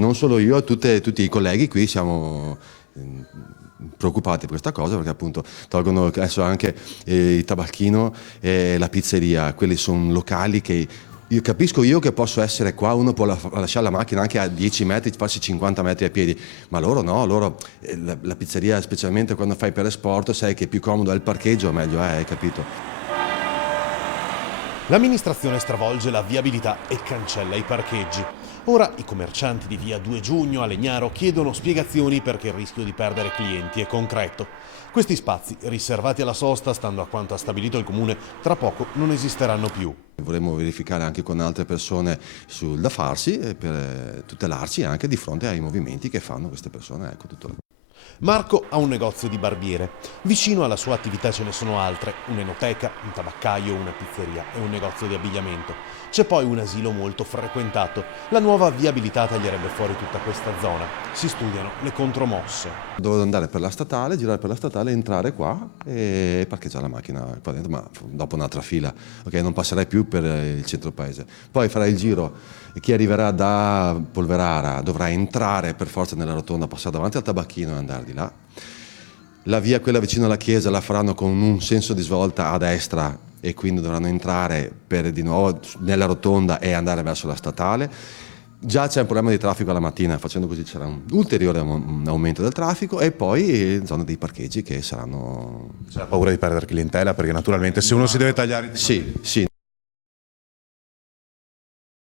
Non solo io, tutti i colleghi qui siamo preoccupati per questa cosa, perché appunto tolgono adesso anche il tabacchino e la pizzeria. Quelli sono locali che io capisco, io che posso essere qua, uno può lasciare la macchina anche a 10 metri, farsi 50 metri a piedi, ma loro no, loro la pizzeria, specialmente quando fai per esport, sai che più comodo è il parcheggio, meglio è, hai capito? L'amministrazione stravolge la viabilità e cancella i parcheggi. Ora i commercianti di via 2 Giugno a Legnaro chiedono spiegazioni perché il rischio di perdere clienti è concreto. Questi spazi, riservati alla sosta, stando a quanto ha stabilito il comune, tra poco non esisteranno più. Vorremmo verificare anche con altre persone sul da farsi per tutelarci anche di fronte ai movimenti che fanno queste persone, ecco tutto. Marco ha un negozio di barbiere. Vicino alla sua attività ce ne sono altre, un'enoteca, un tabaccaio, una pizzeria e un negozio di abbigliamento. C'è poi un asilo molto frequentato. La nuova viabilità taglierebbe fuori tutta questa zona. Si studiano le contromosse. Dovevo andare per la statale, girare per la statale, entrare qua e parcheggiare la macchina qua dentro, ma dopo un'altra fila, ok, non passerei più per il centro paese. Poi farai il giro e chi arriverà da Polverara dovrà entrare per forza nella rotonda, passare davanti al tabacchino e andare di là. La via, quella vicino alla chiesa, la faranno con un senso di svolta a destra e quindi dovranno entrare per di nuovo nella rotonda e andare verso la statale. Già c'è un problema di traffico alla mattina, facendo così c'era un ulteriore aumento del traffico e poi zone dei parcheggi che saranno... C'è la paura di perdere clientela perché naturalmente se uno si deve tagliare... Sì, sì.